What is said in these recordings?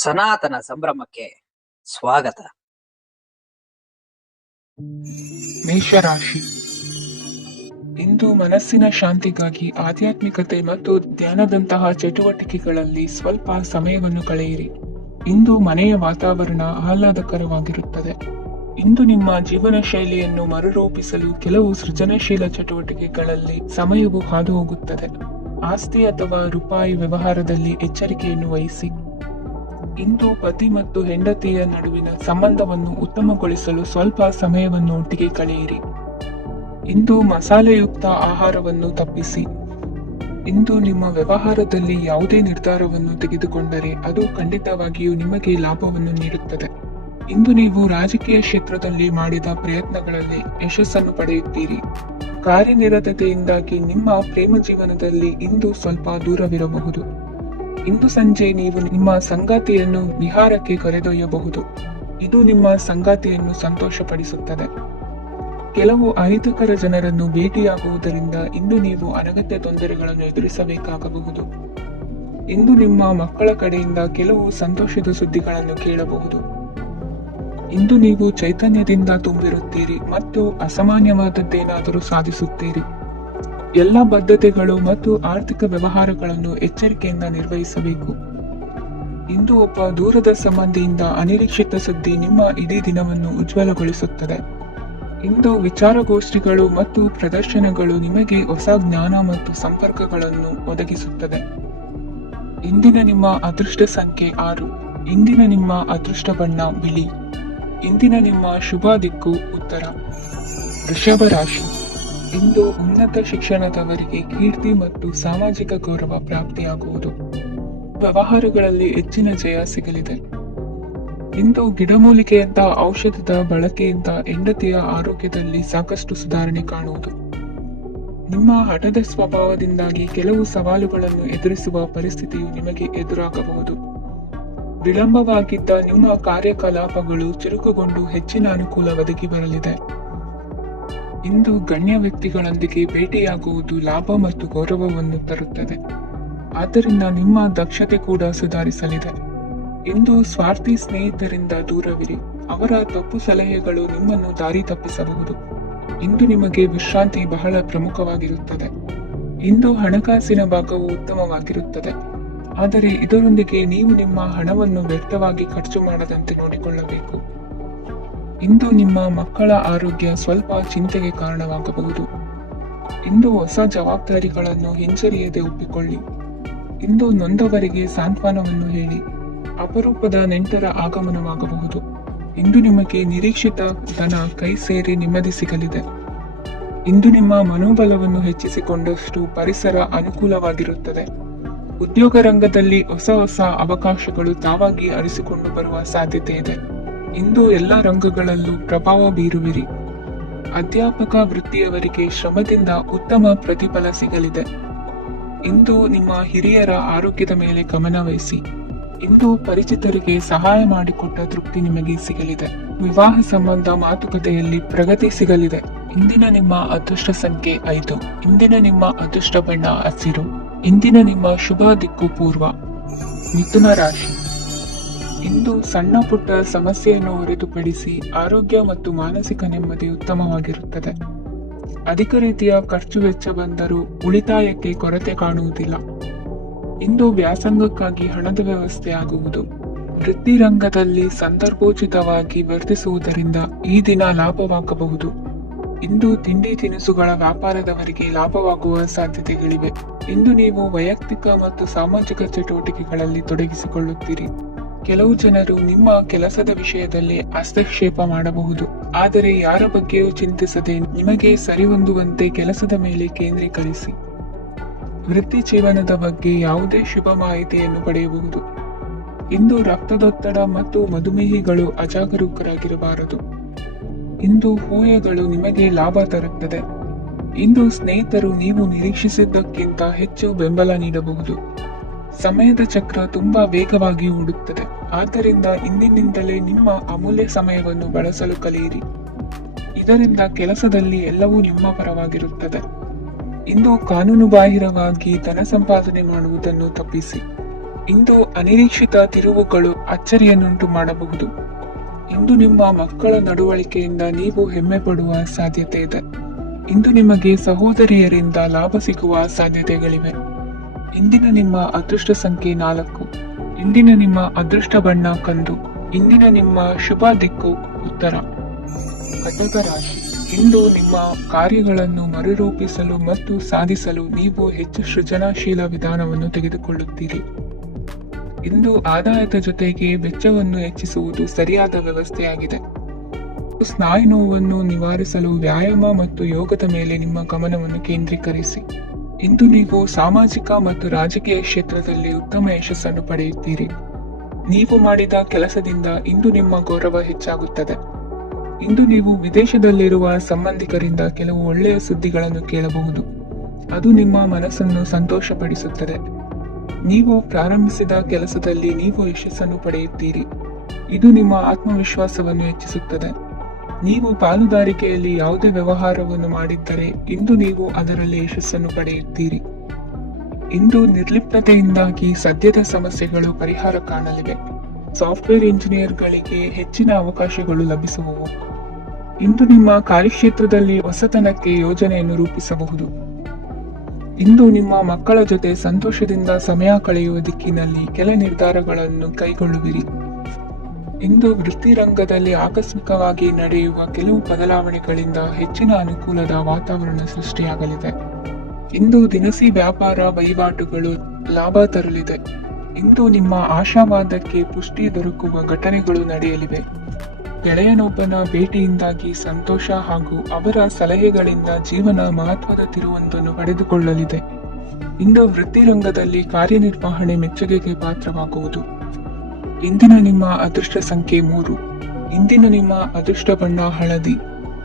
ಸನಾತನ ಸಂಭ್ರಮಕ್ಕೆ ಸ್ವಾಗತ. ಮೇಷರಾಶಿ. ಇಂದು ಮನಸ್ಸಿನ ಶಾಂತಿಗಾಗಿ ಆಧ್ಯಾತ್ಮಿಕತೆ ಮತ್ತು ಧ್ಯಾನದಂತಹ ಚಟುವಟಿಕೆಗಳಲ್ಲಿ ಸ್ವಲ್ಪ ಸಮಯವನ್ನು ಕಳೆಯಿರಿ. ಇಂದು ಮನೆಯ ವಾತಾವರಣ ಆಹ್ಲಾದಕರವಾಗಿರುತ್ತದೆ. ಇಂದು ನಿಮ್ಮ ಜೀವನ ಶೈಲಿಯನ್ನು ಮರುರೂಪಿಸಲು ಕೆಲವು ಸೃಜನಶೀಲ ಚಟುವಟಿಕೆಗಳಲ್ಲಿ ಸಮಯವು ಹಾದು ಹೋಗುತ್ತದೆ. ಆಸ್ತಿ ಅಥವಾ ರೂಪಾಯಿ ವ್ಯವಹಾರದಲ್ಲಿ ಎಚ್ಚರಿಕೆಯನ್ನು ವಹಿಸಿ. ಇಂದು ಪತಿ ಮತ್ತು ಹೆಂಡತಿಯ ನಡುವಿನ ಸಂಬಂಧವನ್ನು ಉತ್ತಮಗೊಳಿಸಲು ಸ್ವಲ್ಪ ಸಮಯವನ್ನು ಒಟ್ಟಿಗೆ ಕಳೆಯಿರಿ. ಇಂದು ಮಸಾಲೆಯುಕ್ತ ಆಹಾರವನ್ನು ತಪ್ಪಿಸಿ. ಇಂದು ನಿಮ್ಮ ವ್ಯವಹಾರದಲ್ಲಿ ಯಾವುದೇ ನಿರ್ಧಾರವನ್ನು ತೆಗೆದುಕೊಂಡರೆ ಅದು ಖಂಡಿತವಾಗಿಯೂ ನಿಮಗೆ ಲಾಭವನ್ನು ನೀಡುತ್ತದೆ. ಇಂದು ನೀವು ರಾಜಕೀಯ ಕ್ಷೇತ್ರದಲ್ಲಿ ಮಾಡಿದ ಪ್ರಯತ್ನಗಳಲ್ಲಿ ಯಶಸ್ಸನ್ನು ಪಡೆಯುತ್ತೀರಿ. ಕಾರ್ಯನಿರತತೆಯಿಂದಾಗಿ ನಿಮ್ಮ ಪ್ರೇಮ ಜೀವನದಲ್ಲಿ ಇಂದು ಸ್ವಲ್ಪ ದೂರವಿರಬಹುದು. ಇಂದು ಸಂಜೆ ನೀವು ನಿಮ್ಮ ಸಂಗಾತಿಯನ್ನು ವಿಹಾರಕ್ಕೆ ಕರೆದೊಯ್ಯಬಹುದು. ಇದು ನಿಮ್ಮ ಸಂಗಾತಿಯನ್ನು ಸಂತೋಷಪಡಿಸುತ್ತದೆ. ಕೆಲವು ಅಹಿತಕರ ಜನರನ್ನು ಭೇಟಿಯಾಗುವುದರಿಂದ ಇಂದು ನೀವು ಅನಗತ್ಯ ತೊಂದರೆಗಳನ್ನು ಎದುರಿಸಬೇಕಾಗಬಹುದು. ಇಂದು ನಿಮ್ಮ ಮಕ್ಕಳ ಕಡೆಯಿಂದ ಕೆಲವು ಸಂತೋಷದ ಸುದ್ದಿಗಳನ್ನು ಕೇಳಬಹುದು. ಇಂದು ನೀವು ಚೈತನ್ಯದಿಂದ ತುಂಬಿರುತ್ತೀರಿ ಮತ್ತು ಅಸಾಮಾನ್ಯವಾದದ್ದೇನಾದರೂ ಸಾಧಿಸುತ್ತೀರಿ. ಎಲ್ಲ ಬದ್ಧತೆಗಳು ಮತ್ತು ಆರ್ಥಿಕ ವ್ಯವಹಾರಗಳನ್ನು ಎಚ್ಚರಿಕೆಯಿಂದ ನಿರ್ವಹಿಸಬೇಕು. ಇಂದು ಒಬ್ಬ ದೂರದ ಸಂಬಂಧಿಯಿಂದ ಅನಿರೀಕ್ಷಿತ ಸುದ್ದಿ ನಿಮ್ಮ ಇಡೀ ದಿನವನ್ನು ಉಜ್ವಲಗೊಳಿಸುತ್ತದೆ. ಇಂದು ವಿಚಾರಗೋಷ್ಠಿಗಳು ಮತ್ತು ಪ್ರದರ್ಶನಗಳು ನಿಮಗೆ ಹೊಸ ಜ್ಞಾನ ಮತ್ತು ಸಂಪರ್ಕಗಳನ್ನು ಒದಗಿಸುತ್ತದೆ. ಇಂದಿನ ನಿಮ್ಮ ಅದೃಷ್ಟ ಸಂಖ್ಯೆ 6. ಇಂದಿನ ನಿಮ್ಮ ಅದೃಷ್ಟ ಬಣ್ಣ ಬಿಳಿ. ಇಂದಿನ ನಿಮ್ಮ ಶುಭ ದಿಕ್ಕು ಉತ್ತರ. ವೃಷಭ ರಾಶಿ. ಇಂದು ಉನ್ನತ ಶಿಕ್ಷಣದವರಿಗೆ ಕೀರ್ತಿ ಮತ್ತು ಸಾಮಾಜಿಕ ಗೌರವ ಪ್ರಾಪ್ತಿಯಾಗುವುದು. ವ್ಯವಹಾರಗಳಲ್ಲಿ ಹೆಚ್ಚಿನ ಜಯ ಸಿಗಲಿದೆ. ಇಂದು ಗಿಡಮೂಲಿಕೆಯಂತ ಔಷಧದ ಬಳಕೆಯಿಂದ ಹೆಂಡತಿಯ ಆರೋಗ್ಯದಲ್ಲಿ ಸಾಕಷ್ಟು ಸುಧಾರಣೆ ಕಾಣುವುದು. ನಿಮ್ಮ ಹಠದ ಸ್ವಭಾವದಿಂದಾಗಿ ಕೆಲವು ಸವಾಲುಗಳನ್ನು ಎದುರಿಸುವ ಪರಿಸ್ಥಿತಿಯು ನಿಮಗೆ ಎದುರಾಗಬಹುದು. ವಿಳಂಬವಾಗಿದ್ದ ನಿಮ್ಮ ಕಾರ್ಯಕಲಾಪಗಳು ಚುರುಕುಗೊಂಡು ಹೆಚ್ಚಿನ ಅನುಕೂಲ ಒದಗಿ ಬರಲಿದೆ. ಇಂದು ಗಣ್ಯ ವ್ಯಕ್ತಿಗಳೊಂದಿಗೆ ಭೇಟಿಯಾಗುವುದು ಲಾಭ ಮತ್ತು ಗೌರವವನ್ನು ತರುತ್ತದೆ. ಆದ್ದರಿಂದ ನಿಮ್ಮ ದಕ್ಷತೆ ಕೂಡ ಸುಧಾರಿಸಲಿದೆ. ಇಂದು ಸ್ವಾರ್ಥಿ ಸ್ನೇಹಿತರಿಂದ ದೂರವಿರಿ. ಅವರ ತಪ್ಪು ಸಲಹೆಗಳು ನಿಮ್ಮನ್ನು ದಾರಿ ತಪ್ಪಿಸಬಹುದು. ಇಂದು ನಿಮಗೆ ವಿಶ್ರಾಂತಿ ಬಹಳ ಪ್ರಮುಖವಾಗಿರುತ್ತದೆ. ಇಂದು ಹಣಕಾಸಿನ ಭಾಗವು ಉತ್ತಮವಾಗಿರುತ್ತದೆ. ಆದರೆ ಇದರೊಂದಿಗೆ ನೀವು ನಿಮ್ಮ ಹಣವನ್ನು ವ್ಯರ್ಥವಾಗಿ ಖರ್ಚು ಮಾಡದಂತೆ ನೋಡಿಕೊಳ್ಳಬೇಕು. ಇಂದು ನಿಮ್ಮ ಮಕ್ಕಳ ಆರೋಗ್ಯ ಸ್ವಲ್ಪ ಚಿಂತೆಗೆ ಕಾರಣವಾಗಬಹುದು. ಇಂದು ಹೊಸ ಜವಾಬ್ದಾರಿಗಳನ್ನು ಹಿಂಜರಿಯದೆ ಒಪ್ಪಿಕೊಳ್ಳಿ. ಇಂದು ನೊಂದವರಿಗೆ ಸಾಂತ್ವನವನ್ನು ಹೇಳಿ. ಅಪರೂಪದ ನೆಂಟರ ಆಗಮನವಾಗಬಹುದು. ಇಂದು ನಿಮಗೆ ನಿರೀಕ್ಷಿತ ಧನ ಕೈ ಸೇರಿ ನೆಮ್ಮದಿ ಸಿಗಲಿದೆ. ಇಂದು ನಿಮ್ಮ ಮನೋಬಲವನ್ನು ಹೆಚ್ಚಿಸಿಕೊಂಡಷ್ಟು ಪರಿಸರ ಅನುಕೂಲವಾಗಿರುತ್ತದೆ. ಉದ್ಯೋಗ ರಂಗದಲ್ಲಿ ಹೊಸ ಹೊಸ ಅವಕಾಶಗಳು ತಾವಾಗಿ ಅರಿಸಿಕೊಂಡು ಬರುವ ಸಾಧ್ಯತೆ ಇದೆ. ಇಂದು ಎಲ್ಲ ರಂಗಗಳಲ್ಲೂ ಪ್ರಭಾವ ಬೀರುವಿರಿ. ಅಧ್ಯಾಪಕ ವೃತ್ತಿಯವರಿಗೆ ಶ್ರಮದಿಂದ ಉತ್ತಮ ಪ್ರತಿಫಲ ಸಿಗಲಿದೆ. ಇಂದು ನಿಮ್ಮ ಹಿರಿಯರ ಆರೋಗ್ಯದ ಮೇಲೆ ಗಮನ ವಹಿಸಿ. ಇಂದು ಪರಿಚಿತರಿಗೆ ಸಹಾಯ ಮಾಡಿಕೊಟ್ಟ ತೃಪ್ತಿ ನಿಮಗೆ ಸಿಗಲಿದೆ. ವಿವಾಹ ಸಂಬಂಧ ಮಾತುಕತೆಯಲ್ಲಿ ಪ್ರಗತಿ ಸಿಗಲಿದೆ. ಇಂದಿನ ನಿಮ್ಮ ಅದೃಷ್ಟ ಸಂಖ್ಯೆ 5. ಇಂದಿನ ನಿಮ್ಮ ಅದೃಷ್ಟ ಬಣ್ಣ ಹಸಿರು. ಇಂದಿನ ನಿಮ್ಮ ಶುಭ ದಿಕ್ಕು ಪೂರ್ವ. ಮಿಥುನ ರಾಶಿ. ಇಂದು ಸಣ್ಣ ಪುಟ್ಟ ಸಮಸ್ಯೆಯನ್ನು ಹೊರತುಪಡಿಸಿ ಆರೋಗ್ಯ ಮತ್ತು ಮಾನಸಿಕ ನೆಮ್ಮದಿ ಉತ್ತಮವಾಗಿರುತ್ತದೆ. ಅಧಿಕ ರೀತಿಯ ಖರ್ಚು ವೆಚ್ಚ ಬಂದರೂ ಉಳಿತಾಯಕ್ಕೆ ಕೊರತೆ ಕಾಣುವುದಿಲ್ಲ. ಇಂದು ವ್ಯಾಸಂಗಕ್ಕಾಗಿ ಹಣದ ವ್ಯವಸ್ಥೆ ಆಗುವುದು. ವೃತ್ತಿ ರಂಗದಲ್ಲಿ ಸಂದರ್ಭೋಚಿತವಾಗಿ ವರ್ತಿಸುವುದರಿಂದ ಈ ದಿನ ಲಾಭವಾಗಬಹುದು. ಇಂದು ತಿಂಡಿ ತಿನಿಸುಗಳ ವ್ಯಾಪಾರದವರಿಗೆ ಲಾಭವಾಗುವ ಸಾಧ್ಯತೆಗಳಿವೆ. ಇಂದು ನೀವು ವೈಯಕ್ತಿಕ ಮತ್ತು ಸಾಮಾಜಿಕ ಚಟುವಟಿಕೆಗಳಲ್ಲಿ ತೊಡಗಿಸಿಕೊಳ್ಳುತ್ತೀರಿ. ಕೆಲವು ಜನರು ನಿಮ್ಮ ಕೆಲಸದ ವಿಷಯದಲ್ಲಿ ಹಸ್ತಕ್ಷೇಪ ಮಾಡಬಹುದು. ಆದರೆ ಯಾರ ಬಗ್ಗೆಯೂ ಚಿಂತಿಸದೆ ನಿಮಗೆ ಸರಿಹೊಂದುವಂತೆ ಕೆಲಸದ ಮೇಲೆ ಕೇಂದ್ರೀಕರಿಸಿ. ವೃತ್ತಿ ಜೀವನದ ಬಗ್ಗೆ ಯಾವುದೇ ಶುಭ ಮಾಹಿತಿಯನ್ನು ಪಡೆಯಬಹುದು. ಇಂದು ರಕ್ತದೊತ್ತಡ ಮತ್ತು ಮಧುಮೇಹಿಗಳು ಅಜಾಗರೂಕರಾಗಿರಬಾರದು. ಇಂದು ಊಹೆಗಳು ನಿಮಗೆ ಲಾಭ ತರುತ್ತದೆ. ಇಂದು ಸ್ನೇಹಿತರು ನೀವು ನಿರೀಕ್ಷಿಸಿದ್ದಕ್ಕಿಂತ ಹೆಚ್ಚು ಬೆಂಬಲ ನೀಡಬಹುದು. ಸಮಯದ ಚಕ್ರ ತುಂಬಾ ವೇಗವಾಗಿ ಓಡುತ್ತದೆ. ಆದ್ದರಿಂದ ಇಂದಿನಿಂದಲೇ ನಿಮ್ಮ ಅಮೂಲ್ಯ ಸಮಯವನ್ನು ಬಳಸಲು ಕಲಿಯಿರಿ. ಇದರಿಂದ ಕೆಲಸದಲ್ಲಿ ಎಲ್ಲವೂ ನಿಮ್ಮ ಪರವಾಗಿರುತ್ತದೆ. ಇಂದು ಕಾನೂನುಬಾಹಿರವಾಗಿ ಧನ ಸಂಪಾದನೆ ಮಾಡುವುದನ್ನು ತಪ್ಪಿಸಿ. ಇಂದು ಅನಿರೀಕ್ಷಿತ ತಿರುವುಗಳು ಅಚ್ಚರಿಯನ್ನುಂಟು ಮಾಡಬಹುದು. ಇಂದು ನಿಮ್ಮ ಮಕ್ಕಳ ನಡವಳಿಕೆಯಿಂದ ನೀವು ಹೆಮ್ಮೆ ಪಡುವ ಸಾಧ್ಯತೆ ಇದೆ. ಇಂದು ನಿಮಗೆ ಸಹೋದರಿಯರಿಂದ ಲಾಭ ಸಿಗುವ ಸಾಧ್ಯತೆಗಳಿವೆ. ಇಂದಿನ ನಿಮ್ಮ ಅದೃಷ್ಟ ಸಂಖ್ಯೆ 4. ಇಂದಿನ ನಿಮ್ಮ ಅದೃಷ್ಟ ಬಣ್ಣ ಕಂದು. ಇಂದಿನ ನಿಮ್ಮ ಶುಭ ದಿಕ್ಕು ಉತ್ತರ. ಕಟಕ ರಾಶಿ. ಇಂದು ನಿಮ್ಮ ಕಾರ್ಯಗಳನ್ನು ಮರುರೂಪಿಸಲು ಮತ್ತು ಸಾಧಿಸಲು ನೀವು ಹೆಚ್ಚು ಸೃಜನಶೀಲ ವಿಧಾನವನ್ನು ತೆಗೆದುಕೊಳ್ಳುತ್ತೀರಿ. ಇಂದು ಆದಾಯದ ಜೊತೆಗೆ ವೆಚ್ಚವನ್ನು ಹೆಚ್ಚಿಸುವುದು ಸರಿಯಾದ ವ್ಯವಸ್ಥೆಯಾಗಿದೆ. ಸ್ನಾಯು ನೋವನ್ನು ನಿವಾರಿಸಲು ವ್ಯಾಯಾಮ ಮತ್ತು ಯೋಗದ ಮೇಲೆ ನಿಮ್ಮ ಗಮನವನ್ನು ಕೇಂದ್ರೀಕರಿಸಿ. ಇಂದು ನೀವು ಸಾಮಾಜಿಕ ಮತ್ತು ರಾಜಕೀಯ ಕ್ಷೇತ್ರದಲ್ಲಿ ಉತ್ತಮ ಯಶಸ್ಸನ್ನು ಪಡೆಯುತ್ತೀರಿ. ನೀವು ಮಾಡಿದ ಕೆಲಸದಿಂದ ಇಂದು ನಿಮ್ಮ ಗೌರವ ಹೆಚ್ಚಾಗುತ್ತದೆ. ಇಂದು ನೀವು ವಿದೇಶದಲ್ಲಿರುವ ಸಂಬಂಧಿಕರಿಂದ ಕೆಲವು ಒಳ್ಳೆಯ ಸುದ್ದಿಗಳನ್ನು ಕೇಳಬಹುದು. ಅದು ನಿಮ್ಮ ಮನಸ್ಸನ್ನು ಸಂತೋಷಪಡಿಸುತ್ತದೆ. ನೀವು ಪ್ರಾರಂಭಿಸಿದ ಕೆಲಸದಲ್ಲಿ ನೀವು ಯಶಸ್ಸನ್ನು ಪಡೆಯುತ್ತೀರಿ. ಇದು ನಿಮ್ಮ ಆತ್ಮವಿಶ್ವಾಸವನ್ನು ಹೆಚ್ಚಿಸುತ್ತದೆ. ನೀವು ಪಾಲುದಾರಿಕೆಯಲ್ಲಿ ಯಾವುದೇ ವ್ಯವಹಾರವನ್ನು ಮಾಡಿದ್ದರೆ ಇಂದು ನೀವು ಅದರಲ್ಲಿ ಯಶಸ್ಸನ್ನು ಪಡೆಯುತ್ತೀರಿ. ಇಂದು ನಿರ್ಲಿಪ್ತತೆಯಿಂದಾಗಿ ಸದ್ಯದ ಸಮಸ್ಯೆಗಳು ಪರಿಹಾರ ಕಾಣಲಿವೆ. ಸಾಫ್ಟ್ವೇರ್ ಇಂಜಿನಿಯರ್ಗಳಿಗೆ ಹೆಚ್ಚಿನ ಅವಕಾಶಗಳು ಲಭಿಸುವವು. ಇಂದು ನಿಮ್ಮ ಕಾರ್ಯಕ್ಷೇತ್ರದಲ್ಲಿ ಹೊಸತನಕ್ಕೆ ಯೋಜನೆಯನ್ನು ರೂಪಿಸಬಹುದು. ಇಂದು ನಿಮ್ಮ ಮಕ್ಕಳ ಜೊತೆ ಸಂತೋಷದಿಂದ ಸಮಯ ಕಳೆಯುವ ದಿಕ್ಕಿನಲ್ಲಿ ಕೆಲ ನಿರ್ಧಾರಗಳನ್ನು ಕೈಗೊಳ್ಳುವಿರಿ. ಇಂದು ವೃತ್ತಿರಂಗದಲ್ಲಿ ಆಕಸ್ಮಿಕವಾಗಿ ನಡೆಯುವ ಕೆಲವು ಬದಲಾವಣೆಗಳಿಂದ ಹೆಚ್ಚಿನ ಅನುಕೂಲದ ವಾತಾವರಣ ಸೃಷ್ಟಿಯಾಗಲಿದೆ. ಇಂದು ದಿನಸಿ ವ್ಯಾಪಾರ ವಹಿವಾಟುಗಳು ಲಾಭ ತರಲಿದೆ. ಇಂದು ನಿಮ್ಮ ಆಶಾವಾದಕ್ಕೆ ಪುಷ್ಟಿ ದೊರಕುವ ಘಟನೆಗಳು ನಡೆಯಲಿವೆ. ಗೆಳೆಯನೊಬ್ಬನ ಭೇಟಿಯಿಂದಾಗಿ ಸಂತೋಷ ಹಾಗೂ ಅವರ ಸಲಹೆಗಳಿಂದ ಜೀವನ ಮಹತ್ವದ ತಿರುವೊಂದನ್ನು ಪಡೆದುಕೊಳ್ಳಲಿದೆ. ಇಂದು ವೃತ್ತಿರಂಗದಲ್ಲಿ ಕಾರ್ಯನಿರ್ವಹಣೆ ಮೆಚ್ಚುಗೆಗೆ ಪಾತ್ರವಾಗುವುದು. ಇಂದಿನ ನಿಮ್ಮ ಅದೃಷ್ಟ ಸಂಖ್ಯೆ 3. ಇಂದಿನ ನಿಮ್ಮ ಅದೃಷ್ಟ ಬಣ್ಣ ಹಳದಿ.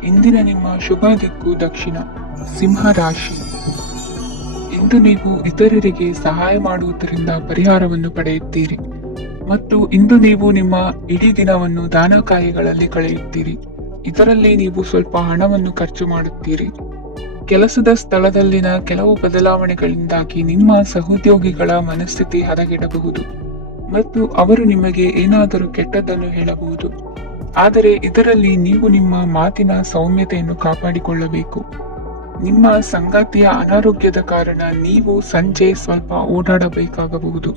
ಇಂದಿನ ನಿಮ್ಮ ಶುಭ ದಿಕ್ಕು ದಕ್ಷಿಣ. ಸಿಂಹ ರಾಶಿ. ಇಂದು ನೀವು ಇತರರಿಗೆ ಸಹಾಯ ಮಾಡುವುದರಿಂದ ಪರಿಹಾರವನ್ನು ಪಡೆಯುತ್ತೀರಿ ಮತ್ತು ಇಂದು ನೀವು ನಿಮ್ಮ ಇಡೀ ದಿನವನ್ನು ದಾನ ಕಾರ್ಯಗಳಲ್ಲಿ ಕಳೆಯುತ್ತೀರಿ. ಇದರಲ್ಲಿ ನೀವು ಸ್ವಲ್ಪ ಹಣವನ್ನು ಖರ್ಚು ಮಾಡುತ್ತೀರಿ. ಕೆಲಸದ ಸ್ಥಳದಲ್ಲಿನ ಕೆಲವು ಬದಲಾವಣೆಗಳಿಂದಾಗಿ ನಿಮ್ಮ ಸಹೋದ್ಯೋಗಿಗಳ ಮನಸ್ಥಿತಿ ಹದಗೆಡಬಹುದು ಮತ್ತು ಅವರು ನಿಮಗೆ ಏನಾದರೂ ಕೆಟ್ಟದ್ದನ್ನು ಹೇಳಬಹುದು. ಆದರೆ ಇದರಲ್ಲಿ ನೀವು ನಿಮ್ಮ ಮಾತಿನ ಸೌಮ್ಯತೆಯನ್ನು ಕಾಪಾಡಿಕೊಳ್ಳಬೇಕು. ನಿಮ್ಮ ಸಂಗಾತಿಯ ಅನಾರೋಗ್ಯದ ಕಾರಣ ನೀವು ಸಂಜೆ ಸ್ವಲ್ಪ ಓಡಾಡಬೇಕಾಗಬಹುದು.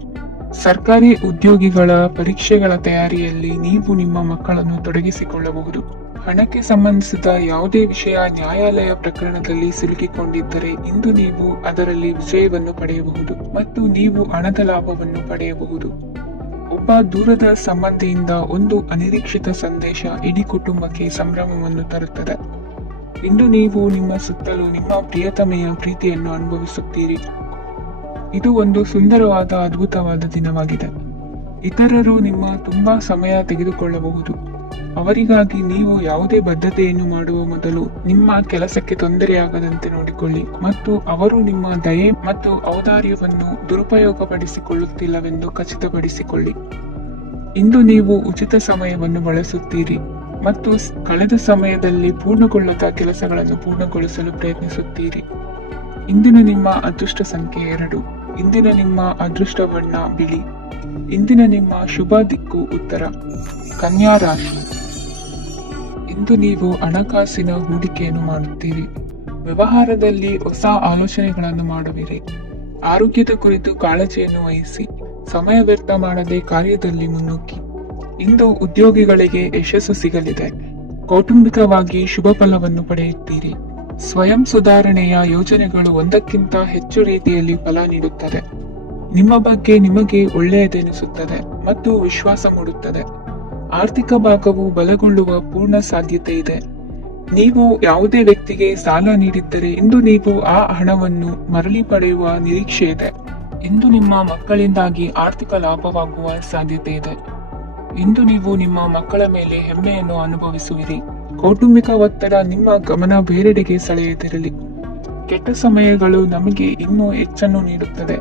ಸರ್ಕಾರಿ ಉದ್ಯೋಗಿಗಳ ಪರೀಕ್ಷೆಗಳ ತಯಾರಿಯಲ್ಲಿ ನೀವು ನಿಮ್ಮ ಮಕ್ಕಳನ್ನು ತೊಡಗಿಸಿಕೊಳ್ಳಬಹುದು. ಹಣಕ್ಕೆ ಸಂಬಂಧಿಸಿದ ಯಾವುದೇ ವಿಷಯ ನ್ಯಾಯಾಲಯ ಪ್ರಕರಣದಲ್ಲಿ ಸಿಲುಕಿಕೊಂಡಿದ್ದರೆ ಇಂದು ನೀವು ಅದರಲ್ಲಿ ವಿಜಯವನ್ನು ಪಡೆಯಬಹುದು ಮತ್ತು ನೀವು ಹಣದ ಲಾಭವನ್ನು ಪಡೆಯಬಹುದು. ಒಬ್ಬ ದೂರದ ಸಂಬಂಧಿಯಿಂದ ಒಂದು ಅನಿರೀಕ್ಷಿತ ಸಂದೇಶ ಇಡೀ ಕುಟುಂಬಕ್ಕೆ ಸಂಭ್ರಮವನ್ನು ತರುತ್ತದೆ. ಇಂದು ನೀವು ನಿಮ್ಮ ಸುತ್ತಲೂ ನಿಮ್ಮ ಪ್ರಿಯತಮೆಯ ಪ್ರೀತಿಯನ್ನು ಅನುಭವಿಸುತ್ತೀರಿ. ಇದು ಒಂದು ಸುಂದರವಾದ ಅದ್ಭುತವಾದ ದಿನವಾಗಿದೆ. ಇತರರು ನಿಮ್ಮ ತುಂಬಾ ಸಮಯ ತೆಗೆದುಕೊಳ್ಳಬಹುದು. ಅವರಿಗಾಗಿ ನೀವು ಯಾವುದೇ ಬದ್ಧತೆಯನ್ನು ಮಾಡುವ ಮೊದಲು ನಿಮ್ಮ ಕೆಲಸಕ್ಕೆ ತೊಂದರೆಯಾಗದಂತೆ ನೋಡಿಕೊಳ್ಳಿ ಮತ್ತು ಅವರು ನಿಮ್ಮ ದಯೆ ಮತ್ತು ಔದಾರ್ಯವನ್ನು ದುರುಪಯೋಗಪಡಿಸಿಕೊಳ್ಳುತ್ತಿಲ್ಲವೆಂದು ಖಚಿತಪಡಿಸಿಕೊಳ್ಳಿ. ಇಂದು ನೀವು ಉಚಿತ ಸಮಯವನ್ನು ಬಳಸುತ್ತೀರಿ ಮತ್ತು ಕಳೆದ ಸಮಯದಲ್ಲಿ ಪೂರ್ಣಗೊಳ್ಳದ ಕೆಲಸಗಳನ್ನು ಪೂರ್ಣಗೊಳಿಸಲು ಪ್ರಯತ್ನಿಸುತ್ತೀರಿ. ಇಂದಿನ ನಿಮ್ಮ ಅದೃಷ್ಟ ಸಂಖ್ಯೆ 2. ಇಂದಿನ ನಿಮ್ಮ ಅದೃಷ್ಟ ಬಣ್ಣ ಬಿಳಿ. ಇಂದಿನ ನಿಮ್ಮ ಶುಭ ದಿಕ್ಕು ಉತ್ತರ. ಕನ್ಯಾ ರಾಶಿ. ಇಂದು ನೀವು ಹಣಕಾಸಿನ ಹೂಡಿಕೆಯನ್ನು ಮಾಡುತ್ತೀರಿ. ವ್ಯವಹಾರದಲ್ಲಿ ಹೊಸ ಆಲೋಚನೆಗಳನ್ನು ಮಾಡುವಿರಿ. ಆರೋಗ್ಯದ ಕುರಿತು ಕಾಳಜಿಯನ್ನು ವಹಿಸಿ. ಸಮಯ ವ್ಯರ್ಥ ಮಾಡದೆ ಕಾರ್ಯದಲ್ಲಿ ಮುನ್ನುಗ್ಗಿ. ಇಂದು ಉದ್ಯೋಗಿಗಳಿಗೆ ಯಶಸ್ಸು ಸಿಗಲಿದೆ. ಕೌಟುಂಬಿಕವಾಗಿ ಶುಭ ಫಲವನ್ನು ಪಡೆಯುತ್ತೀರಿ. ಸ್ವಯಂ ಸುಧಾರಣೆಯ ಯೋಜನೆಗಳು ಒಂದಕ್ಕಿಂತ ಹೆಚ್ಚು ರೀತಿಯಲ್ಲಿ ಫಲ ನೀಡುತ್ತದೆ. ನಿಮ್ಮ ಬಗ್ಗೆ ನಿಮಗೆ ಒಳ್ಳೆಯದೆನಿಸುತ್ತದೆ ಮತ್ತು ವಿಶ್ವಾಸ ಮೂಡುತ್ತದೆ. ಆರ್ಥಿಕ ಭಾಗವು ಬಲಗೊಳ್ಳುವ ಪೂರ್ಣ ಸಾಧ್ಯತೆ ಇದೆ. ನೀವು ಯಾವುದೇ ವ್ಯಕ್ತಿಗೆ ಸಾಲ ನೀಡಿದ್ದರೆ ಇಂದು ನೀವು ಆ ಹಣವನ್ನು ಮರಳಿ ಪಡೆಯುವ ನಿರೀಕ್ಷೆ ಇದೆ. ಇಂದು ನಿಮ್ಮ ಮಕ್ಕಳಿಂದಾಗಿ ಆರ್ಥಿಕ ಲಾಭವಾಗುವ ಸಾಧ್ಯತೆ ಇದೆ. ಇಂದು ನೀವು ನಿಮ್ಮ ಮಕ್ಕಳ ಮೇಲೆ ಹೆಮ್ಮೆಯನ್ನು ಅನುಭವಿಸುವಿರಿ. ಕೌಟುಂಬಿಕ ಒತ್ತಡ ನಿಮ್ಮ ಗಮನ ಬೇರೆಡೆಗೆ ಸೆಳೆಯದಿರಲಿ. ಕೆಟ್ಟ ಸಮಯಗಳು ನಮಗೆ ಇನ್ನೂ ಹೆಚ್ಚನ್ನು ನೀಡುತ್ತದೆ.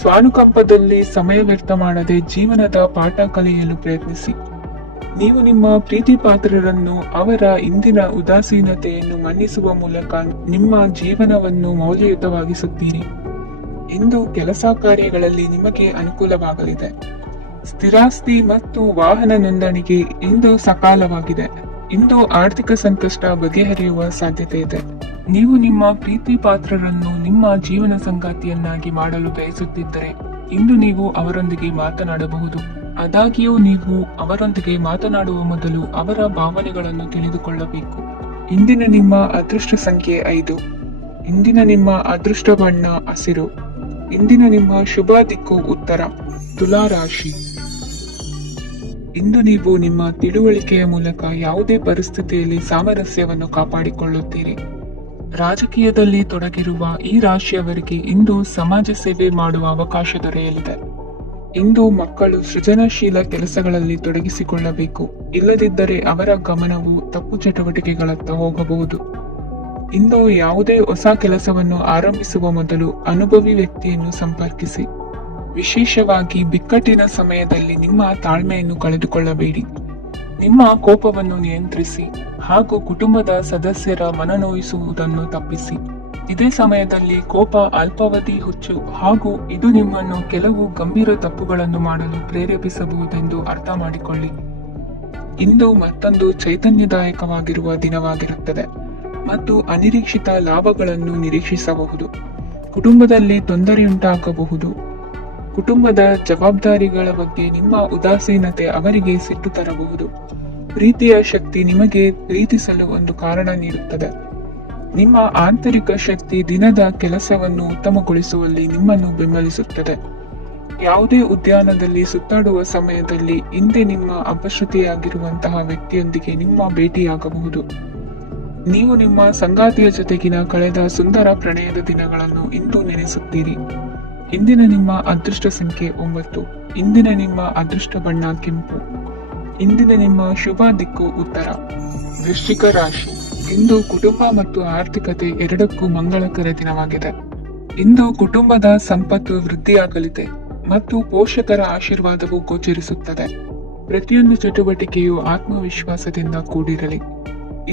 ಸ್ವಾನುಕಂಪದಲ್ಲಿ ಸಮಯ ವ್ಯರ್ಥ ಮಾಡದೆ ಜೀವನದ ಪಾಠ ಕಲಿಯಲು ಪ್ರಯತ್ನಿಸಿ. ನೀವು ನಿಮ್ಮ ಪ್ರೀತಿ ಪಾತ್ರರನ್ನು ಅವರ ಇಂದಿನ ಉದಾಸೀನತೆಯನ್ನು ಮನ್ನಿಸುವ ಮೂಲಕ ನಿಮ್ಮ ಜೀವನವನ್ನು ಮೌಲ್ಯಯುತವಾಗಿಸುತ್ತೀರಿ. ಇಂದು ಕೆಲಸ ಕಾರ್ಯಗಳಲ್ಲಿ ನಿಮಗೆ ಅನುಕೂಲವಾಗಲಿದೆ. ಸ್ಥಿರಾಸ್ತಿ ಮತ್ತು ವಾಹನ ನೋಂದಣಿಗೆ ಇಂದು ಸಕಾಲವಾಗಿದೆ. ಇಂದು ಆರ್ಥಿಕ ಸಂಕಷ್ಟ ಬಗೆಹರಿಯುವ ಸಾಧ್ಯತೆ ಇದೆ. ನೀವು ನಿಮ್ಮ ಪ್ರೀತಿ ಪಾತ್ರರನ್ನು ನಿಮ್ಮ ಜೀವನ ಸಂಗಾತಿಯನ್ನಾಗಿ ಮಾಡಲು ಬಯಸುತ್ತಿದ್ದರೆ ಇಂದು ನೀವು ಅವರೊಂದಿಗೆ ಮಾತನಾಡಬಹುದು. ಆದಾಗ್ಯೂ ನೀವು ಅವರೊಂದಿಗೆ ಮಾತನಾಡುವ ಮೊದಲು ಅವರ ಭಾವನೆಗಳನ್ನು ತಿಳಿದುಕೊಳ್ಳಬೇಕು. ಇಂದಿನ ನಿಮ್ಮ ಅದೃಷ್ಟ ಸಂಖ್ಯೆ 5. ಇಂದಿನ ನಿಮ್ಮ ಅದೃಷ್ಟ ಬಣ್ಣ ಹಸಿರು. ಇಂದಿನ ನಿಮ್ಮ ಶುಭ ದಿಕ್ಕು ಉತ್ತರ. ತುಲಾ ರಾಶಿ. ಇಂದು ನೀವು ನಿಮ್ಮ ತಿಳುವಳಿಕೆಯ ಮೂಲಕ ಯಾವುದೇ ಪರಿಸ್ಥಿತಿಯಲ್ಲಿ ಸಾಮರಸ್ಯವನ್ನು ಕಾಪಾಡಿಕೊಳ್ಳುತ್ತೀರಿ. ರಾಜಕೀಯದಲ್ಲಿ ತೊಡಗಿರುವ ಈ ರಾಶಿಯವರಿಗೆ ಇಂದು ಸಮಾಜ ಸೇವೆ ಮಾಡುವ ಅವಕಾಶ ದೊರೆಯಲಿದೆ. ಇಂದು ಮಕ್ಕಳು ಸೃಜನಶೀಲ ಕೆಲಸಗಳಲ್ಲಿ ತೊಡಗಿಸಿಕೊಳ್ಳಬೇಕು. ಇಲ್ಲದಿದ್ದರೆ ಅವರ ಗಮನವು ತಪ್ಪು ಚಟುವಟಿಕೆಗಳತ್ತ ಹೋಗಬಹುದು. ಇಂದು ಯಾವುದೇ ಹೊಸ ಕೆಲಸವನ್ನು ಆರಂಭಿಸುವ ಮೊದಲು ಅನುಭವಿ ವ್ಯಕ್ತಿಯನ್ನು ಸಂಪರ್ಕಿಸಿ. ವಿಶೇಷವಾಗಿ ಬಿಕ್ಕಟ್ಟಿನ ಸಮಯದಲ್ಲಿ ನಿಮ್ಮ ತಾಳ್ಮೆಯನ್ನು ಕಳೆದುಕೊಳ್ಳಬೇಡಿ. ನಿಮ್ಮ ಕೋಪವನ್ನು ನಿಯಂತ್ರಿಸಿ ಹಾಗೂ ಕುಟುಂಬದ ಸದಸ್ಯರ ಮನನೋಯಿಸುವುದನ್ನು ತಪ್ಪಿಸಿ. ಇದೇ ಸಮಯದಲ್ಲಿ ಕೋಪ ಅಲ್ಪಾವಧಿ ಹುಚ್ಚು ಹಾಗೂ ಇದು ನಿಮ್ಮನ್ನು ಕೆಲವು ಗಂಭೀರ ತಪ್ಪುಗಳನ್ನು ಮಾಡಲು ಪ್ರೇರೇಪಿಸಬಹುದೆಂದು ಅರ್ಥ ಮಾಡಿಕೊಳ್ಳಿ. ಇಂದು ಮತ್ತೊಂದು ಚೈತನ್ಯದಾಯಕವಾಗಿರುವ ದಿನವಾಗಿರುತ್ತದೆ ಮತ್ತು ಅನಿರೀಕ್ಷಿತ ಲಾಭಗಳನ್ನು ನಿರೀಕ್ಷಿಸಬಹುದು. ಕುಟುಂಬದಲ್ಲಿ ತೊಂದರೆಯುಂಟಾಗಬಹುದು. ಕುಟುಂಬದ ಜವಾಬ್ದಾರಿಗಳ ಬಗ್ಗೆ ನಿಮ್ಮ ಉದಾಸೀನತೆ ಅವರಿಗೆ ಸಿಟ್ಟು ತರಬಹುದು. ಪ್ರೀತಿಯ ಶಕ್ತಿ ನಿಮಗೆ ಪ್ರೀತಿಸಲು ಒಂದು ಕಾರಣ ನೀಡುತ್ತದೆ. ನಿಮ್ಮ ಆಂತರಿಕ ಶಕ್ತಿ ದಿನದ ಕೆಲಸವನ್ನು ಉತ್ತಮಗೊಳಿಸುವಲ್ಲಿ ನಿಮ್ಮನ್ನು ಬೆಂಬಲಿಸುತ್ತದೆ. ಯಾವುದೇ ಉದ್ಯಾನದಲ್ಲಿ ಸುತ್ತಾಡುವ ಸಮಯದಲ್ಲಿ ಹಿಂದೆ ನಿಮ್ಮ ಅಪಶ್ರುತಿಯಾಗಿರುವಂತಹ ವ್ಯಕ್ತಿಯೊಂದಿಗೆ ನಿಮ್ಮ ಭೇಟಿಯಾಗಬಹುದು. ನೀವು ನಿಮ್ಮ ಸಂಗಾತಿಯ ಜೊತೆಗಿನ ಕಳೆದ ಸುಂದರ ಪ್ರಣಯದ ದಿನಗಳನ್ನು ಇಂದು ನೆನೆಸುತ್ತೀರಿ. ಇಂದಿನ ನಿಮ್ಮ ಅದೃಷ್ಟ ಸಂಖ್ಯೆ 9. ಇಂದಿನ ನಿಮ್ಮ ಅದೃಷ್ಟ ಬಣ್ಣ ಕೆಂಪು. ಇಂದಿನ ನಿಮ್ಮ ಶುಭ ದಿಕ್ಕು ಉತ್ತರ. ವೃಶ್ಚಿಕ ರಾಶಿ. ಇಂದು ಕುಟುಂಬ ಮತ್ತು ಆರ್ಥಿಕತೆ ಎರಡಕ್ಕೂ ಮಂಗಳಕರ ದಿನವಾಗಿದೆ. ಇಂದು ಕುಟುಂಬದ ಸಂಪತ್ತು ವೃದ್ಧಿಯಾಗಲಿದೆ ಮತ್ತು ಪೋಷಕರ ಆಶೀರ್ವಾದವು ಗೋಚರಿಸುತ್ತದೆ. ಪ್ರತಿಯೊಂದು ಚಟುವಟಿಕೆಯು ಆತ್ಮವಿಶ್ವಾಸದಿಂದ ಕೂಡಿರಲಿ.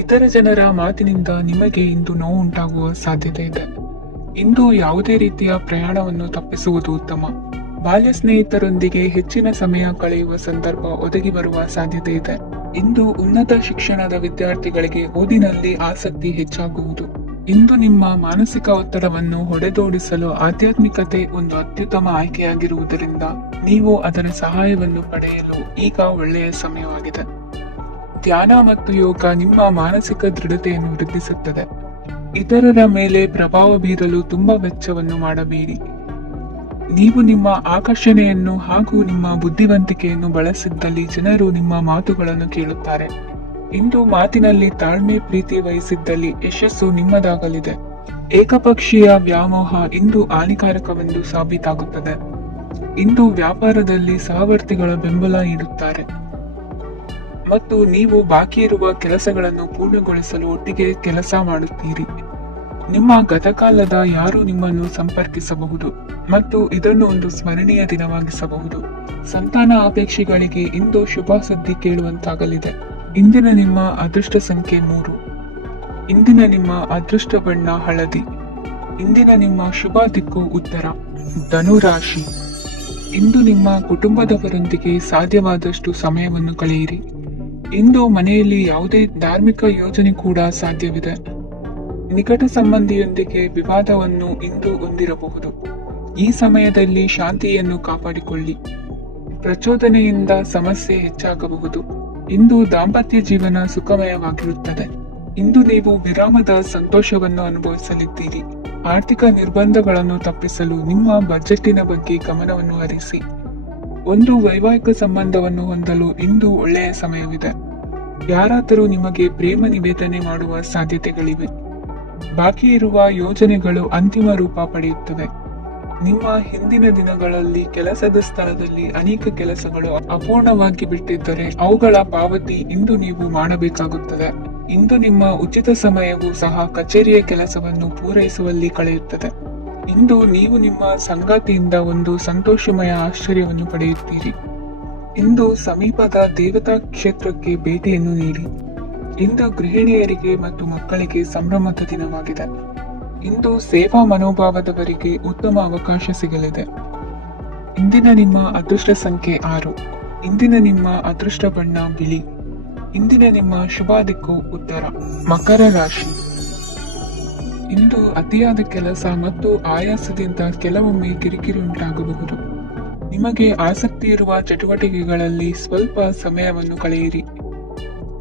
ಇತರ ಜನರ ಮಾತಿನಿಂದ ನಿಮಗೆ ಇಂದು ನೋವುಂಟಾಗುವ ಸಾಧ್ಯತೆ ಇದೆ. ಇಂದು ಯಾವುದೇ ರೀತಿಯ ಪ್ರಯಾಣವನ್ನು ತಪ್ಪಿಸುವುದು ಉತ್ತಮ. ಬಾಲ್ಯ ಸ್ನೇಹಿತರೊಂದಿಗೆ ಹೆಚ್ಚಿನ ಸಮಯ ಕಳೆಯುವ ಸಂದರ್ಭ ಒದಗಿ ಬರುವ ಸಾಧ್ಯತೆ ಇದೆ. ಇಂದು ಉನ್ನತ ಶಿಕ್ಷಣದ ವಿದ್ಯಾರ್ಥಿಗಳಿಗೆ ಓದಿನಲ್ಲಿ ಆಸಕ್ತಿ ಹೆಚ್ಚಾಗುವುದು. ಇಂದು ನಿಮ್ಮ ಮಾನಸಿಕ ಒತ್ತಡವನ್ನು ಹೊಡೆದೋಡಿಸಲು ಆಧ್ಯಾತ್ಮಿಕತೆ ಒಂದು ಅತ್ಯುತ್ತಮ ಆಯ್ಕೆಯಾಗಿರುವುದರಿಂದ ನೀವು ಅದರ ಸಹಾಯವನ್ನು ಪಡೆಯಲು ಈಗ ಒಳ್ಳೆಯ ಸಮಯವಾಗಿದೆ. ಧ್ಯಾನ ಮತ್ತು ಯೋಗ ನಿಮ್ಮ ಮಾನಸಿಕ ದೃಢತೆಯನ್ನು ವೃದ್ಧಿಸುತ್ತದೆ. ಇತರರ ಮೇಲೆ ಪ್ರಭಾವ ಬೀರಲು ತುಂಬಾ ವೆಚ್ಚವನ್ನು ಮಾಡಬೇಡಿ. ನೀವು ನಿಮ್ಮ ಆಕರ್ಷಣೆಯನ್ನು ಹಾಗೂ ನಿಮ್ಮ ಬುದ್ಧಿವಂತಿಕೆಯನ್ನು ಬಳಸಿದ್ದಲ್ಲಿ ಜನರು ನಿಮ್ಮ ಮಾತುಗಳನ್ನು ಕೇಳುತ್ತಾರೆ. ಇಂದು ಮಾತಿನಲ್ಲಿ ತಾಳ್ಮೆ ಪ್ರೀತಿ ವಹಿಸಿದ್ದಲ್ಲಿ ಯಶಸ್ಸು ನಿಮ್ಮದಾಗಲಿದೆ. ಏಕಪಕ್ಷೀಯ ವ್ಯಾಮೋಹ ಇಂದು ಹಾನಿಕಾರಕವೆಂದು ಸಾಬೀತಾಗುತ್ತದೆ. ಇಂದು ವ್ಯಾಪಾರದಲ್ಲಿ ಸಹವರ್ತಿಗಳ ಬೆಂಬಲ ನೀಡುತ್ತಾರೆ ಮತ್ತು ನೀವು ಬಾಕಿ ಇರುವ ಕೆಲಸಗಳನ್ನು ಪೂರ್ಣಗೊಳಿಸಲು ಒಟ್ಟಿಗೆ ಕೆಲಸ ಮಾಡುತ್ತೀರಿ. ನಿಮ್ಮ ಗತಕಾಲದ ಯಾರು ನಿಮ್ಮನ್ನು ಸಂಪರ್ಕಿಸಬಹುದು ಮತ್ತು ಇದನ್ನು ಒಂದು ಸ್ಮರಣೀಯ ದಿನವಾಗಿಸಬಹುದು. ಸಂತಾನ ಅಪೇಕ್ಷಿಗಳಿಗೆ ಇಂದು ಶುಭ ಸುದ್ದಿ ಕೇಳುವಂತಾಗಲಿದೆ. ಇಂದಿನ ನಿಮ್ಮ ಅದೃಷ್ಟ ಸಂಖ್ಯೆ 3. ಇಂದಿನ ನಿಮ್ಮ ಅದೃಷ್ಟ ಬಣ್ಣ ಹಳದಿ. ಇಂದಿನ ನಿಮ್ಮ ಶುಭ ದಿಕ್ಕು ಉತ್ತರ. ಧನುರಾಶಿ. ಇಂದು ನಿಮ್ಮ ಕುಟುಂಬದವರೊಂದಿಗೆ ಸಾಧ್ಯವಾದಷ್ಟು ಸಮಯವನ್ನು ಕಳೆಯಿರಿ. ಇಂದು ಮನೆಯಲ್ಲಿ ಯಾವುದೇ ಧಾರ್ಮಿಕ ಯೋಜನೆ ಕೂಡ ಸಾಧ್ಯವಿದೆ. ನಿಕಟ ಸಂಬಂಧಿಯೊಂದಿಗೆ ವಿವಾದವನ್ನು ಇಂದು ಹೊಂದಿರಬಹುದು. ಈ ಸಮಯದಲ್ಲಿ ಶಾಂತಿಯನ್ನು ಕಾಪಾಡಿಕೊಳ್ಳಿ. ಪ್ರಚೋದನೆಯಿಂದ ಸಮಸ್ಯೆ ಹೆಚ್ಚಾಗಬಹುದು. ಇಂದು ದಾಂಪತ್ಯ ಜೀವನ ಸುಖಮಯವಾಗಿರುತ್ತದೆ. ಇಂದು ನೀವು ವಿರಾಮದ ಸಂತೋಷವನ್ನು ಅನುಭವಿಸಲಿದ್ದೀರಿ. ಆರ್ಥಿಕ ನಿರ್ಬಂಧಗಳನ್ನು ತಪ್ಪಿಸಲು ನಿಮ್ಮ ಬಜೆಟ್ಟಿನ ಬಗ್ಗೆ ಗಮನವನ್ನು ಹರಿಸಿ. ಒಂದು ವೈವಾಹಿಕ ಸಂಬಂಧವನ್ನು ಹೊಂದಲು ಇಂದು ಒಳ್ಳೆಯ ಸಮಯವಿದೆ. ಯಾರಾದರೂ ನಿಮಗೆ ಪ್ರೇಮ ನಿವೇದನೆ ಮಾಡುವ ಸಾಧ್ಯತೆಗಳಿವೆ. ಬಾಕಿ ಇರುವ ಯೋಜನೆಗಳು ಅಂತಿಮ ರೂಪ ಪಡೆಯುತ್ತವೆ. ನಿಮ್ಮ ಹಿಂದಿನ ದಿನಗಳಲ್ಲಿ ಕೆಲಸದ ಸ್ಥಳದಲ್ಲಿ ಅನೇಕ ಕೆಲಸಗಳು ಅಪೂರ್ಣವಾಗಿ ಬಿಟ್ಟಿದ್ದರೆ ಅವುಗಳ ಪಾವತಿ ಇಂದು ನೀವು ಮಾಡಬೇಕಾಗುತ್ತದೆ. ಇಂದು ನಿಮ್ಮ ಉಚಿತ ಸಮಯವು ಸಹ ಕಚೇರಿಯ ಕೆಲಸವನ್ನು ಪೂರೈಸುವಲ್ಲಿ ಕಳೆಯುತ್ತದೆ. ಇಂದು ನೀವು ನಿಮ್ಮ ಸಂಗಾತಿಯಿಂದ ಒಂದು ಸಂತೋಷಮಯ ಆಶ್ಚರ್ಯವನ್ನು ಪಡೆಯುತ್ತೀರಿ. ಇಂದು ಸಮೀಪದ ದೇವತಾ ಕ್ಷೇತ್ರಕ್ಕೆ ಭೇಟಿಯನ್ನು ನೀಡಿ. ಇಂದು ಗೃಹಿಣಿಯರಿಗೆ ಮತ್ತು ಮಕ್ಕಳಿಗೆ ಸಂಭ್ರಮದ ದಿನವಾಗಿದೆ. ಇಂದು ಸೇವಾ ಮನೋಭಾವದವರಿಗೆ ಉತ್ತಮ ಅವಕಾಶ ಸಿಗಲಿದೆ. ಇಂದಿನ ನಿಮ್ಮ ಅದೃಷ್ಟ ಸಂಖ್ಯೆ 6. ಇಂದಿನ ನಿಮ್ಮ ಅದೃಷ್ಟ ಬಣ್ಣ ಬಿಳಿ. ಇಂದಿನ ನಿಮ್ಮ ಶುಭ ದಿಕ್ಕು ಉತ್ತರ. ಮಕರ ರಾಶಿ. ಇಂದು ಅತಿಯಾದ ಕೆಲಸ ಮತ್ತು ಆಯಾಸದಿಂದ ಕೆಲವೊಮ್ಮೆ ಕಿರಿಕಿರಿ ಉಂಟಾಗಬಹುದು. ನಿಮಗೆ ಆಸಕ್ತಿ ಇರುವ ಚಟುವಟಿಕೆಗಳಲ್ಲಿ ಸ್ವಲ್ಪ ಸಮಯವನ್ನು ಕಳೆಯಿರಿ.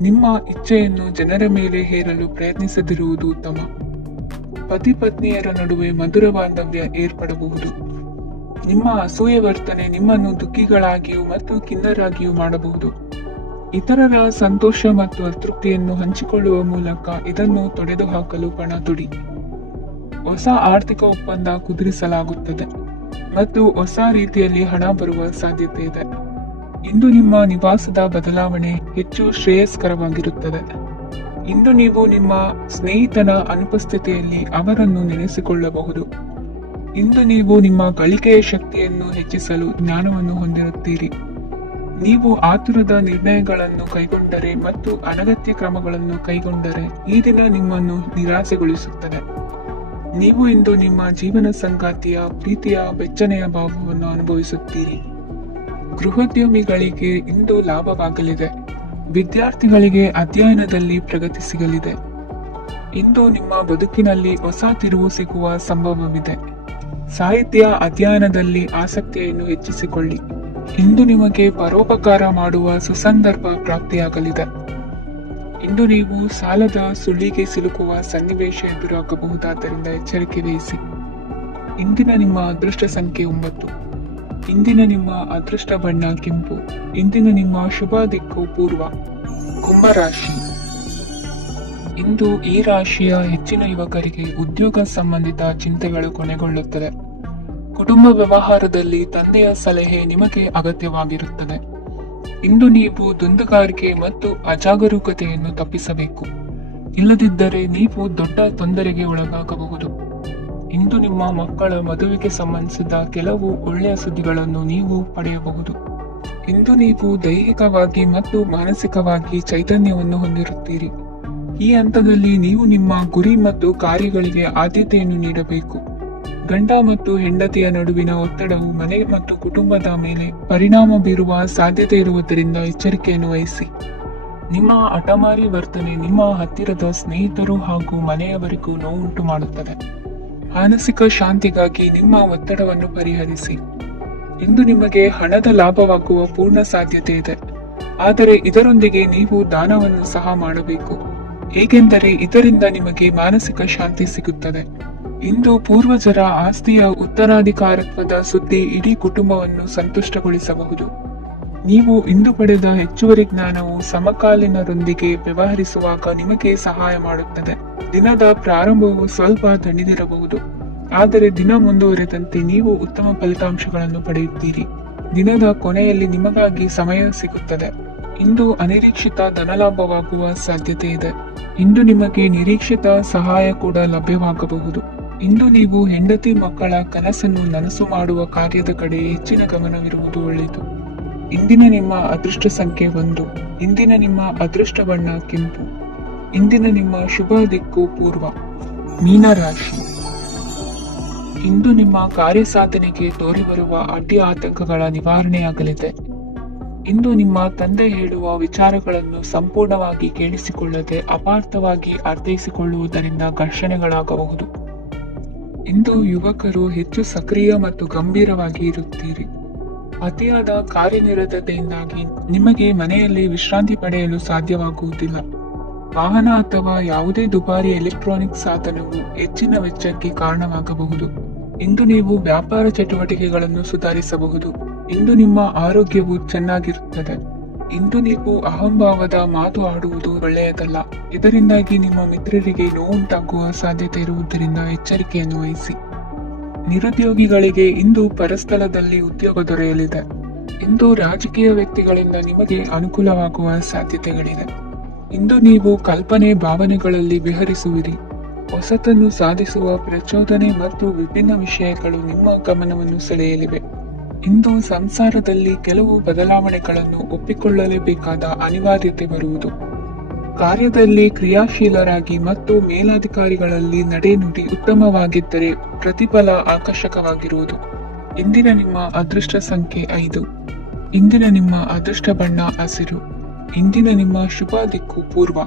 ನಿಮ್ಮ ಇಚ್ಛೆಯನ್ನು ಜನರ ಮೇಲೆ ಹೇರಲು ಪ್ರಯತ್ನಿಸದಿರುವುದು ಉತ್ತಮ. ಪತಿ ಪತ್ನಿಯರ ನಡುವೆ ಮಧುರ ಬಾಂಧವ್ಯ ಏರ್ಪಡಬಹುದು. ನಿಮ್ಮ ಅಸೂಯೆ ವರ್ತನೆ ನಿಮ್ಮನ್ನು ದುಃಖಿಗಳಾಗಿಯೂ ಮತ್ತು ಖಿನ್ನರಾಗಿಯೂ ಮಾಡಬಹುದು. ಇತರರ ಸಂತೋಷ ಮತ್ತು ಅತೃಪ್ತಿಯನ್ನು ಹಂಚಿಕೊಳ್ಳುವ ಮೂಲಕ ಇದನ್ನು ತೊಡೆದುಹಾಕಲು ಪಣ ತೊಡಿ. ಹೊಸ ಆರ್ಥಿಕ ಒಪ್ಪಂದ ಕುದುರಿಸಲಾಗುತ್ತದೆ ಮತ್ತು ಹೊಸ ರೀತಿಯಲ್ಲಿ ಹಣ ಬರುವ ಸಾಧ್ಯತೆ ಇದೆ. ಇಂದು ನಿಮ್ಮ ನಿವಾಸದ ಬದಲಾವಣೆ ಹೆಚ್ಚು ಶ್ರೇಯಸ್ಕರವಾಗಿರುತ್ತದೆ. ಇಂದು ನೀವು ನಿಮ್ಮ ಸ್ನೇಹಿತನ ಅನುಪಸ್ಥಿತಿಯಲ್ಲಿ ಅವರನ್ನು ನೆನೆಸಿಕೊಳ್ಳಬಹುದು. ಇಂದು ನೀವು ನಿಮ್ಮ ಗಳಿಕೆಯ ಶಕ್ತಿಯನ್ನು ಹೆಚ್ಚಿಸಲು ಜ್ಞಾನವನ್ನು ಹೊಂದಿರುತ್ತೀರಿ. ನೀವು ಆತುರದ ನಿರ್ಣಯಗಳನ್ನು ಕೈಗೊಂಡರೆ ಮತ್ತು ಅನಗತ್ಯ ಕ್ರಮಗಳನ್ನು ಕೈಗೊಂಡರೆ ಈ ದಿನ ನಿಮ್ಮನ್ನು ನಿರಾಸೆಗೊಳಿಸುತ್ತದೆ. ನೀವು ಇಂದು ನಿಮ್ಮ ಜೀವನ ಸಂಗಾತಿಯ ಪ್ರೀತಿಯ ಬೆಚ್ಚನೆಯ ಭಾವವನ್ನು ಅನುಭವಿಸುತ್ತೀರಿ. ಗೃಹೋದ್ಯಮಿಗಳಿಗೆ ಇಂದು ಲಾಭವಾಗಲಿದೆ. ವಿದ್ಯಾರ್ಥಿಗಳಿಗೆ ಅಧ್ಯಯನದಲ್ಲಿ ಪ್ರಗತಿ ಸಿಗಲಿದೆ. ಇಂದು ನಿಮ್ಮ ಬದುಕಿನಲ್ಲಿ ಹೊಸ ತಿರುವು ಸಿಗುವ ಸಂಭವವಿದೆ. ಸಾಹಿತ್ಯ ಅಧ್ಯಯನದಲ್ಲಿ ಆಸಕ್ತಿಯನ್ನು ಹೆಚ್ಚಿಸಿಕೊಳ್ಳಿ. ಇಂದು ನಿಮಗೆ ಪರೋಪಕಾರ ಮಾಡುವ ಸುಸಂದರ್ಭ ಪ್ರಾಪ್ತಿಯಾಗಲಿದೆ. ಇಂದು ನೀವು ಸಾಲದ ಸುಳ್ಳಿಗೆ ಸಿಲುಕುವ ಸನ್ನಿವೇಶ ಎದುರಾಗಬಹುದಾದ್ದರಿಂದ ಎಚ್ಚರಿಕೆ ವಹಿಸಿ. ಇಂದಿನ ನಿಮ್ಮ ಅದೃಷ್ಟ ಸಂಖ್ಯೆ 9. ಇಂದಿನ ನಿಮ್ಮ ಅದೃಷ್ಟ ಬಣ್ಣ ಕೆಂಪು. ಇಂದಿನ ನಿಮ್ಮ ಶುಭ ದಿಕ್ಕು ಪೂರ್ವ. ಕುಂಭರಾಶಿ. ಇಂದು ಈ ರಾಶಿಯ ಹೆಚ್ಚಿನ ಯುವಕರಿಗೆ ಉದ್ಯೋಗ ಸಂಬಂಧಿತ ಚಿಂತೆಗಳು ಕೊನೆಗೊಳ್ಳುತ್ತದೆ. ಕುಟುಂಬ ವ್ಯವಹಾರದಲ್ಲಿ ತಂದೆಯ ಸಲಹೆ ನಿಮಗೆ ಅಗತ್ಯವಾಗಿರುತ್ತದೆ. ಇಂದು ನೀವು ದುಂದುಗಾರಿಕೆ ಮತ್ತು ಅಜಾಗರೂಕತೆಯನ್ನು ತಪ್ಪಿಸಬೇಕು. ಇಲ್ಲದಿದ್ದರೆ ನೀವು ದೊಡ್ಡ ತೊಂದರೆಗೆ ಒಳಗಾಗಬಹುದು. ಇಂದು ನಿಮ್ಮ ಮಕ್ಕಳ ಮದುವೆಗೆ ಸಂಬಂಧಿಸಿದ ಕೆಲವು ಒಳ್ಳೆಯ ಸುದ್ದಿಗಳನ್ನು ನೀವು ಪಡೆಯಬಹುದು. ಇಂದು ನೀವು ದೈಹಿಕವಾಗಿ ಮತ್ತು ಮಾನಸಿಕವಾಗಿ ಚೈತನ್ಯವನ್ನು ಹೊಂದಿರುತ್ತೀರಿ. ಈ ಹಂತದಲ್ಲಿ ನೀವು ನಿಮ್ಮ ಗುರಿ ಮತ್ತು ಕಾರ್ಯಗಳಿಗೆ ಆದ್ಯತೆಯನ್ನು ನೀಡಬೇಕು. ಗಂಡ ಮತ್ತು ಹೆಂಡತಿಯ ನಡುವಿನ ಒತ್ತಡವು ಮನೆ ಮತ್ತು ಕುಟುಂಬದ ಮೇಲೆ ಪರಿಣಾಮ ಬೀರುವ ಸಾಧ್ಯತೆ ಇರುವುದರಿಂದ ಎಚ್ಚರಿಕೆಯನ್ನು ವಹಿಸಿ. ನಿಮ್ಮ ಹಠಮಾರಿ ವರ್ತನೆ ನಿಮ್ಮ ಹತ್ತಿರದ ಸ್ನೇಹಿತರು ಹಾಗೂ ಮನೆಯವರಿಗೂ ನೋವುಂಟು ಮಾಡುತ್ತದೆ. ಮಾನಸಿಕ ಶಾಂತಿಗಾಗಿ ನಿಮ್ಮ ಒತ್ತಡವನ್ನು ಪರಿಹರಿಸಿ. ಇಂದು ನಿಮಗೆ ಹಣದ ಲಾಭವಾಗುವ ಪೂರ್ಣ ಸಾಧ್ಯತೆ ಇದೆ. ಆದರೆ ಇದರೊಂದಿಗೆ ನೀವು ದಾನವನ್ನು ಸಹ ಮಾಡಬೇಕು, ಏಕೆಂದರೆ ಇದರಿಂದ ನಿಮಗೆ ಮಾನಸಿಕ ಶಾಂತಿ ಸಿಗುತ್ತದೆ. ಇಂದು ಪೂರ್ವಜರ ಆಸ್ತಿಯ ಉತ್ತರಾಧಿಕಾರತ್ವದ ಸುದ್ದಿ ಇಡೀ ಕುಟುಂಬವನ್ನು ಸಂತುಷ್ಟಗೊಳಿಸಬಹುದು. ನೀವು ಇಂದು ಪಡೆದ ಹೆಚ್ಚುವರಿ ಜ್ಞಾನವು ಸಮಕಾಲೀನರೊಂದಿಗೆ ವ್ಯವಹರಿಸುವಾಗ ನಿಮಗೆ ಸಹಾಯ ಮಾಡುತ್ತದೆ. ದಿನದ ಪ್ರಾರಂಭವು ಸ್ವಲ್ಪ ತಣ್ಣಿದಿರಬಹುದು, ಆದರೆ ದಿನ ಮುಂದುವರೆದಂತೆ ನೀವು ಉತ್ತಮ ಫಲಿತಾಂಶಗಳನ್ನು ಪಡೆಯುತ್ತೀರಿ. ದಿನದ ಕೊನೆಯಲ್ಲಿ ನಿಮಗಾಗಿ ಸಮಯ ಸಿಗುತ್ತದೆ. ಇಂದು ಅನಿರೀಕ್ಷಿತ ಧನಲಾಭವಾಗುವ ಸಾಧ್ಯತೆ ಇದೆ. ಇಂದು ನಿಮಗೆ ನಿರೀಕ್ಷಿತ ಸಹಾಯ ಕೂಡ ಲಭ್ಯವಾಗಬಹುದು. ಇಂದು ನೀವು ಹೆಂಡತಿ ಮಕ್ಕಳ ಕನಸನ್ನು ನನಸು ಮಾಡುವ ಕಾರ್ಯದ ಕಡೆ ಹೆಚ್ಚಿನ ಗಮನವಿರುವುದು ಒಳ್ಳೆಯದು. ಇಂದಿನ ನಿಮ್ಮ ಅದೃಷ್ಟ ಸಂಖ್ಯೆ 1. ಇಂದಿನ ನಿಮ್ಮ ಅದೃಷ್ಟ ಬಣ್ಣ ಕೆಂಪು. ಇಂದಿನ ನಿಮ್ಮ ಶುಭ ದಿಕ್ಕು ಪೂರ್ವ. ಮೀನರಾಶಿ. ಇಂದು ನಿಮ್ಮ ಕಾರ್ಯಸಾಧನೆಗೆ ತೋರಿಬರುವ ಅಡ್ಡಿ ಆತಂಕಗಳ ನಿವಾರಣೆಯಾಗಲಿದೆ. ಇಂದು ನಿಮ್ಮ ತಂದೆ ಹೇಳುವ ವಿಚಾರಗಳನ್ನು ಸಂಪೂರ್ಣವಾಗಿ ಕೇಳಿಸಿಕೊಳ್ಳದೆ ಅಪಾರ್ಥವಾಗಿ ಅರ್ಥೈಸಿಕೊಳ್ಳುವುದರಿಂದ ಘರ್ಷಣೆಗಳಾಗಬಹುದು. ಇಂದು ಯುವಕರು ಹೆಚ್ಚು ಸಕ್ರಿಯ ಮತ್ತು ಗಂಭೀರವಾಗಿ ಇರುತ್ತೀರಿ. ಅತಿಯಾದ ಕಾರ್ಯನಿರತತೆಯಿಂದಾಗಿ ನಿಮಗೆ ಮನೆಯಲ್ಲಿ ವಿಶ್ರಾಂತಿ ಪಡೆಯಲು ಸಾಧ್ಯವಾಗುವುದಿಲ್ಲ. ವಾಹನ ಅಥವಾ ಯಾವುದೇ ದುಬಾರಿ ಎಲೆಕ್ಟ್ರಾನಿಕ್ ಸಾಧನವು ಹೆಚ್ಚಿನ ವೆಚ್ಚಕ್ಕೆ ಕಾರಣವಾಗಬಹುದು. ಇಂದು ನೀವು ವ್ಯಾಪಾರ ಚಟುವಟಿಕೆಗಳನ್ನು ಸುಧಾರಿಸಬಹುದು. ಇಂದು ನಿಮ್ಮ ಆರೋಗ್ಯವು ಚೆನ್ನಾಗಿರುತ್ತದೆ. ಇಂದು ನೀವು ಅಹಂಭಾವದ ಮಾತು ಆಡುವುದು ಒಳ್ಳೆಯದಲ್ಲ. ಇದರಿಂದಾಗಿ ನಿಮ್ಮ ಮಿತ್ರರಿಗೆ ನೋವುಂಟಾಗುವ ಸಾಧ್ಯತೆ ಇರುವುದರಿಂದ ಎಚ್ಚರಿಕೆಯನ್ನು ವಹಿಸಿ. ನಿರುದ್ಯೋಗಿಗಳಿಗೆ ಇಂದು ಪರಸ್ಥಳದಲ್ಲಿ ಉದ್ಯೋಗ ದೊರೆಯಲಿದೆ. ಇಂದು ರಾಜಕೀಯ ವ್ಯಕ್ತಿಗಳಿಂದ ನಿಮಗೆ ಅನುಕೂಲವಾಗುವ ಸಾಧ್ಯತೆಗಳಿದೆ. ಇಂದು ನೀವು ಕಲ್ಪನೆ ಭಾವನೆಗಳಲ್ಲಿ ವಿಹರಿಸುವಿರಿ. ಹೊಸತನ್ನು ಸಾಧಿಸುವ ಪ್ರಚೋದನೆ ಮತ್ತು ವಿಭಿನ್ನ ವಿಷಯಗಳು ನಿಮ್ಮ ಗಮನವನ್ನು ಸೆಳೆಯಲಿವೆ. ಇಂದು ಸಂಸಾರದಲ್ಲಿ ಕೆಲವು ಬದಲಾವಣೆಗಳನ್ನು ಒಪ್ಪಿಕೊಳ್ಳಲೇಬೇಕಾದ ಅನಿವಾರ್ಯತೆ ಬರುವುದು. ಕಾರ್ಯದಲ್ಲಿ ಕ್ರಿಯಾಶೀಲರಾಗಿ ಮತ್ತು ಮೇಲಾಧಿಕಾರಿಗಳಲ್ಲಿ ನಡೆನುಡಿ ಉತ್ತಮವಾಗಿದ್ದರೆ ಪ್ರತಿಫಲ ಆಕರ್ಷಕವಾಗಿರುವುದು. ಇಂದಿನ ನಿಮ್ಮ ಅದೃಷ್ಟ ಸಂಖ್ಯೆ 5. ಇಂದಿನ ನಿಮ್ಮ ಅದೃಷ್ಟ ಬಣ್ಣ ಹಸಿರು. ಇಂದಿನ ನಿಮ್ಮ ಶುಭ ದಿಕ್ಕು ಪೂರ್ವ.